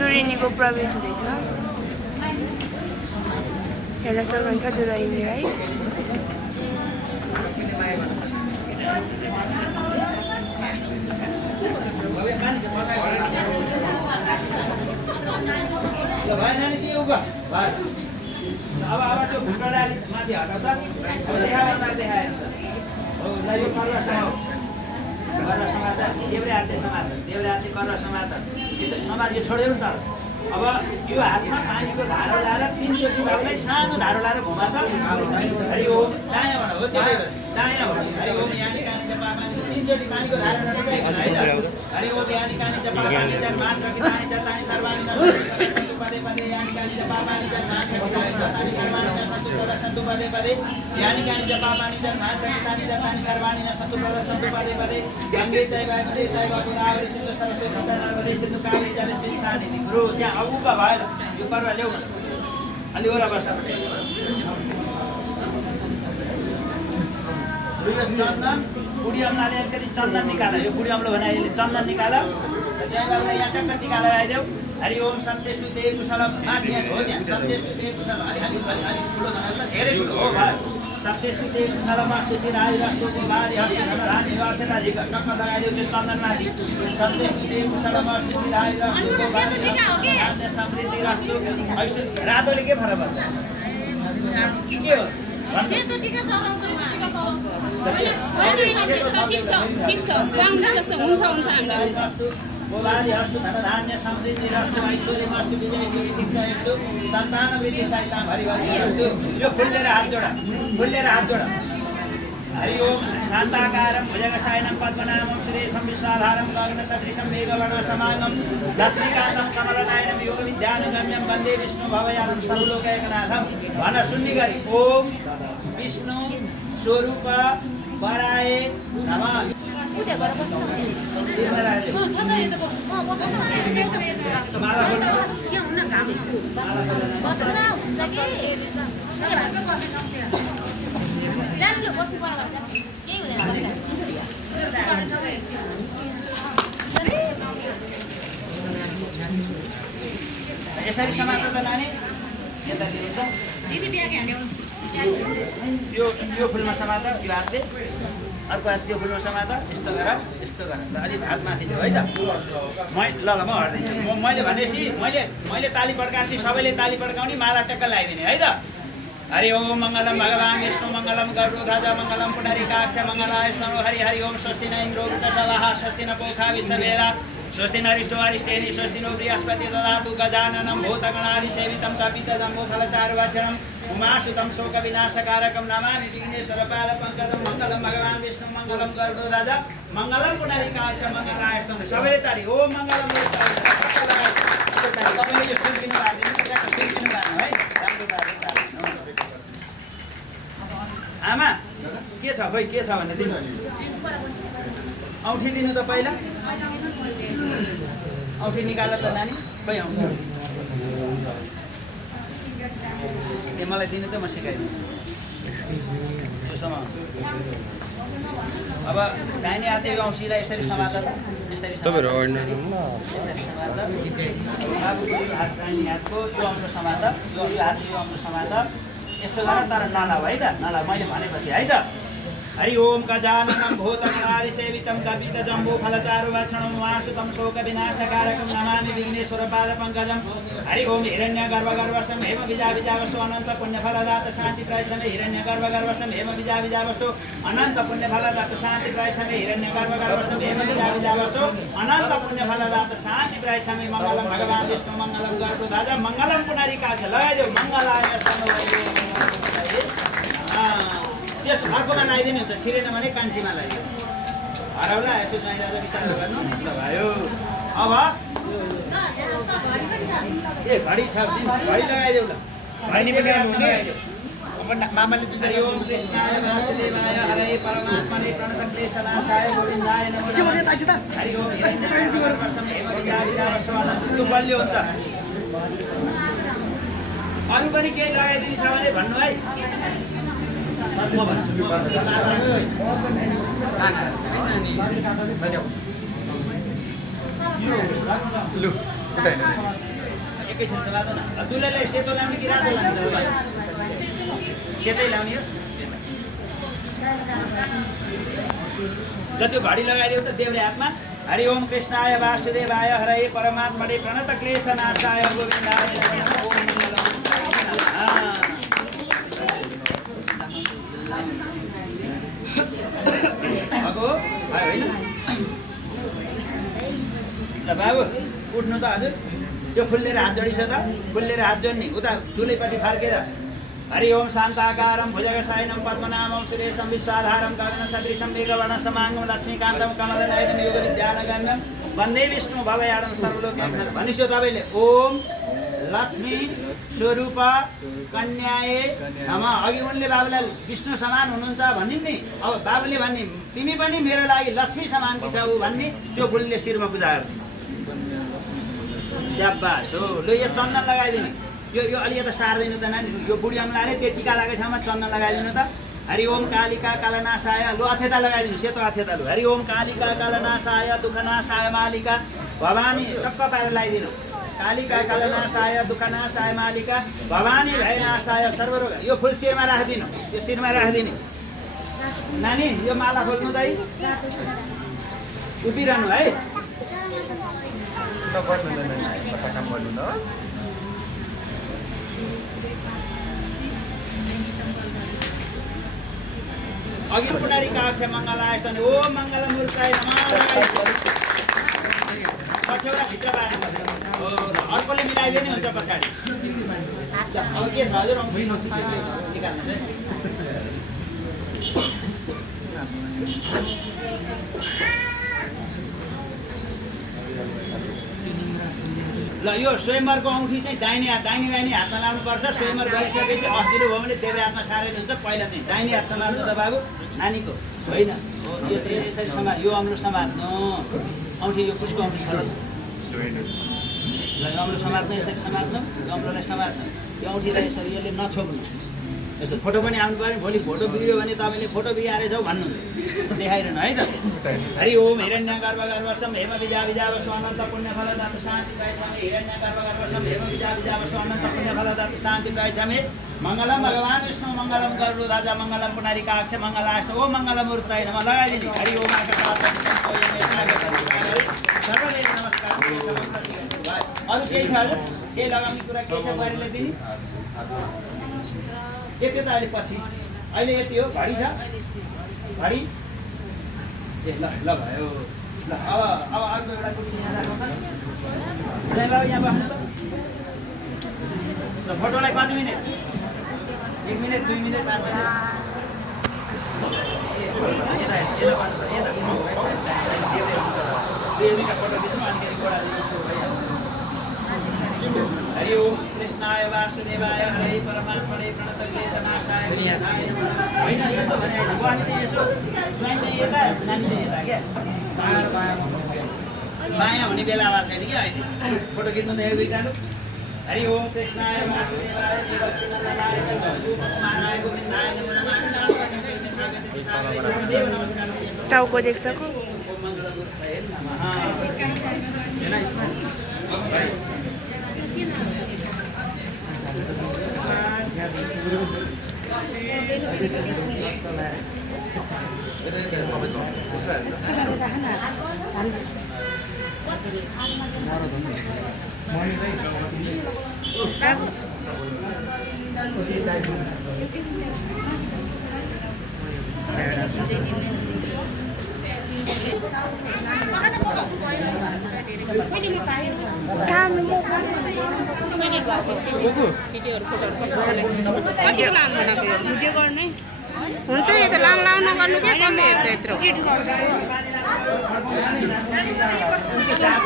दुरेनीको प्रवेश हुँदैछ। हेर्न सक्नुहुन्छ दुरेनीलाई। अब त्यो घुम्टालाई अलिक माथि हटाउँछ देखाए यो करुवा समाज देब्रे हातले समाज करुवा समाज यसरी समाज यो छोड्यो नि त। अब यो हातमा पानीको धारो लाएर 3 चोटि बाबुलाई सानो धारो लाएर घुमा त। हरि ओम दायाँबाट हो त्यो दायाँबाट हरि ओम यानी कानी जपा पानी 3 चोटि पानीको धारो नटुटाइकन है त। हरि ओम यानी कानी जपा पानी जन मान रखि तानी जतानी सर्वाणी नसन्तु पदे पदे यानी कानी जपा पानी जन मान रखि तानी जतानी सर्वाणी नसन्तु प्रदक्षन्तु पदे पदे यानी कानी जपा पानी जन मान रखि तानी जतानी सर्वाणी नसन्तु प्रदक्षन्तु पदे पदे गंगे जय गायत्री जय गोदावरी सिन्धु सरस्वती गंगा नर्मदे सिन्धु कावेरी जलेस्मिन् सन्निधि गुरु त्यहाँ अब उभा भएर यो करुवा ल्याऊ अलि ओरा बस्छ। यो चन्दन बुढी अम्लाले अलिकति चन्दन निकाल यो बुढी अम्लो भने यसले चन्दन निकाल जय बाबुलाई यहाँ टक्क टिका लगाइदेऊ। हरि ओम सन्तेषु ते कुशलम माथि यहाँ हो त्यहाँ सन्तेषु ते कुशलम अलि ठुलो बनाएको धेरै ठुलो हो भाइ सन्तेषु ते कुशलम स्तुति राई रस्तुको बारी हस्ति धनधानी वासेदाजी टक्क लगाइदेऊ त्यो चन्दनमाथि सन्तेषु ते कुशलम स्तुति राई रस्तुको बारी धान्य समृद्धि रस्तु ऐश्वर्य रातोले के फरक पर्छ के हो सेतो टिका चलाउँछ ठिक छ पाउँछ जस्तो हुन्छ हामीलाई गोबारी हस्तु धनधान्य समृद्धि रस्तु ऐश्वर्य मस्तु विजय गुरु दीक्षा यस्तु सन्तान वृद्धि सहिता भरि भरि रस्तु। यो खुल्लेर हात जोडा हरि ओम शान्ताकारं भुजगशयनं पद्मनाभं सुरेशं विश्वाधारं गगन सदृशं मेघवर्णं समागम लक्ष्मीकान्तं कमलनयनं योगविद्यानुगम्यं वन्दे विष्णु भवयानं सर्वलोकैकनाथं। भन सुन्नी गरी ओम विष्णु स्वरूप वराय नमः। यसरी समाज त नानी यता दिनु त दिदी ब्याग हाल्यो यो फुलमा समात यो हातले अर्को हात त्यो फुलमा समात यस्तो गर अलिक हात माथि दियो है त। ल म हट्दिन्छु मैले भनेपछि मैले ताली पड्काएपछि सबैले ताली पड्काउने माला टक्क लगाइदिने है त। हरि ओम मङ्गलम भगवान् विष्णु मङ्गलम गरुडध्वज मङ्गलम पुण्डरीकाक्ष मङ्गलाय स्मरो हरि हरि ओम स्वस्ति न इन्द्रो वृषभः स्वस्ति न पूषा विश्ववेदा स्वस्ति न अरिष्टो अरिष्टेनि स्वस्ति नो बृहस्पति ददातु गजाननं भूतगणादिसेवितं कपितजम्बूफलचारुवाचनं उमासुतं शोकविनाशकारकं नमामि विघ्नेश्वरपादपङ्कजं मङ्गलं भगवान् विष्णु मङ्गलं गरुडध्वज मङ्गलं पुण्डरीकाक्ष मङ्गलाय स्मरो सबैले ताली ओम मङ्गलम तपाईँले यो सुर्किनु भएको है आमा के छ खोइ के छ भने दिनु औँठी दिनु त पहिला औँठी निकाल त नानी खोइ औँठी ए मलाई दिनु त म सिकाइदिनु अब दाहिने हात यो औँसीलाई यसरी समात यसरी हात दाहिने हातको यो अङ्ग समात यो हात यो अङ्ग समात यस्तो गर तर नलाऊ है त नलाऊ मैले भनेपछि है त। हरि ओम गजाननं भूतगणादिसेवितं कपितजम्बूफलचारुभक्षणं उमासुतं शोकविनाशकारकं नमामि विघ्नेश्वरपादपङ्कजं। हरि ओम हिरण्यगर्भगर्भसं हेम बीजाबीजावसो अनन्त पुण्यफलदात शान्ति प्रायच्छमे हिरण्यगर्भगर्भसं हेम बीजाबीजावसो अनन्त पुण्यफलदात शान्ति प्रायच्छमे हिरण्यगर्भगर्भसं हेम बीजाबीजावसो अनन्त पुण्यफलदात शान्ति प्रायच्छमे मङ्गलं भगवान् विष्णु मङ्गलं गरुडध्वज मङ्गलं पुण्डरीकाक्ष लगाइदेऊ मङ्गलाय यस अर्कोमा लगाइदिनु हुन्छ छिरेन भने कान्छीमा लगाइदिनु हराउला यसो जाइराजा विचार गर्नु भयो। अब ए घडी छ घडी लगाइदेऊ ल मामाले हरि ओम कृष्णाय वासुदेवाय हरे परमात्मने प्रणतक्लेशनाशाय गोविन्दाय नमः। हरि ओम हिरण्यगर्भगर्भसं हेम बीजाबीजावसो अनन्त त्यो बलियो हुन्छ। अरू पनि केही लगाइदिनु छ भने भन्नु है लु एकैछिन समातो न दुलेले सेतो लाउने कि रातो लाउने त बाबा सेतै लाउने हो ल त्यो घडी लगाइदियो त देव्रे हातमा हरि ओम कृष्णाय वासुदेवाय हरे परमात्मने प्रणत क्लेशनाशाय गोविन्दाय नमः ओम अगो होइन ल बाबु उठ्नु त हजुर त्यो खुल्लेर हात जोडिछ त खुल्लेर हात जोड्ने उता दुलैपट्टि फर्केर हरि ओम शान्ताकारं भुजगशयनं पद्मनाभं सुरेशं विश्वाधारं गगनसदृशं मेघवर्णं समाङ्गं लक्ष्मीकान्तं कमलनयनं योगविद्यानगम्यं वन्दे विष्णु भवयाडं सर्वलोकैकनाथं भनिसो तपाईँले ओम लक्ष्मी स्वरूप कन्याए नमः अघि उनले बाबुलाई विष्णु समान हुनुहुन्छ भनिन् नि अब बाबुले भन्ने तिमी पनि मेरो लागि लक्ष्मी समान कि छौ भन्ने त्यो फुलले शिरमा पूजा गर्ने स्याबास हो ल यो चन्दन लगाइदिने यो अलि त सार्दैन त नानी यो बुढी अम्लाले त्यो टिका लागेको ठाउँमा चन्दन लगाइदिनु त हरि ओम कालिका कालनाशाय लु अक्षता लगाइदिनु सेतो अक्षता लु हरि ओम कालिका कालनाशाय दुःखनाशाय मालिका भवानी टक्क पारेर लगाइदिनु कालिका कालनाशाय दुःखनाशाय मालिका भवानी भयनाशाय सर्वरोग यो फुल शिरमा राखिदिनु यो शिरमा राखिदिने नानी यो माला खोल्नु दाइ उभिरहनु है अघि पुनारी काक्ष मङ्गलाय ओम मङ्गलमूर्ताय नमः पछौडा भित्र पार्नु अर्कोले मिलाइदिने हुन्छ पछाडि अब के छ हजुर निकाल्नु ल यो स्वयंवरको औँठी चाहिँ दाहिने हातमा लाउनुपर्छ स्वयंवर गरिसकेपछि अस्तिलो भयो भने देब्रे हातमा सारेर हुन्छ पहिला चाहिँ दाहिने हात समात्नु त बाबु नानीको होइन हो यो यसरी समात यो अम्लो समात्नु औँठी यो पुष्को औँठी छ ल यो अम्लो समात्नु यसरी समात्नु यो अम्लोलाई समात्नु यो औँठीलाई यसरी यसले नछोप्नु यसो फोटो पनि आउनु पऱ्यो भोलि फोटो बिग्रियो भने तपाईँले फोटो बिगारे जाऊ भन्नुहुन्छ देखाइरहनु है त हरि ओम हिरण्यगर्भगर्भसं हेम बीजाबीजावसु अनन्त पुण्यफलदात शान्ति प्रायच्छमे हिरण्यगर्भगर्भसं हेम बीजाबीजावसु अनन्त पुण्यफलदात शान्ति प्रायच्छमे मङ्गलम भगवान् विष्णु मङ्गलम गरुडाजा मङ्गलम पुनारिकाक्ष मङ्गलाष्ट ओम मङ्गलमूर्ताय नमः लगाइदिनु हरि ओम सर्वदेव नमस्कार अरू केही छ हजुर केही लगाउने कुरा केही छ बुहारीले दिने यति त अहिले पछि अहिले यति हो घडी छ घडी ए ल ल भयो ल अब अर्को एउटा कुर्सी यहाँ राख्नु त बाबा यहाँ बस्नु त ल फोटोलाई कति minute 1 minute 2 minute 5 minute photo खिच्नु अनि गोडा हरि ओम कृष्णाय वासुदेवाय हरे परमात्मने प्रणत क्लेशनाशाय होइन यस्तो भने बुहारी चाहिँ यसो ज्वाइन चाहिँ यता नानी चाहिँ यता क्या माया हुने बेला आएको छैन कि अहिले फोटो खिच्नु त दुईटालु हरि ओम कृष्णाय वासुदेवाय देवकीनन्दनाय कुमाराय गोविन्दाय नमो नमः नमस्कार टाउको देख्छ को ओम मङ्गलमूर्तये नमः हैन यसमा भिडियो गर्ने हुन्छ यो त लाउन गर्नु के कसले हेर्छ यत्रो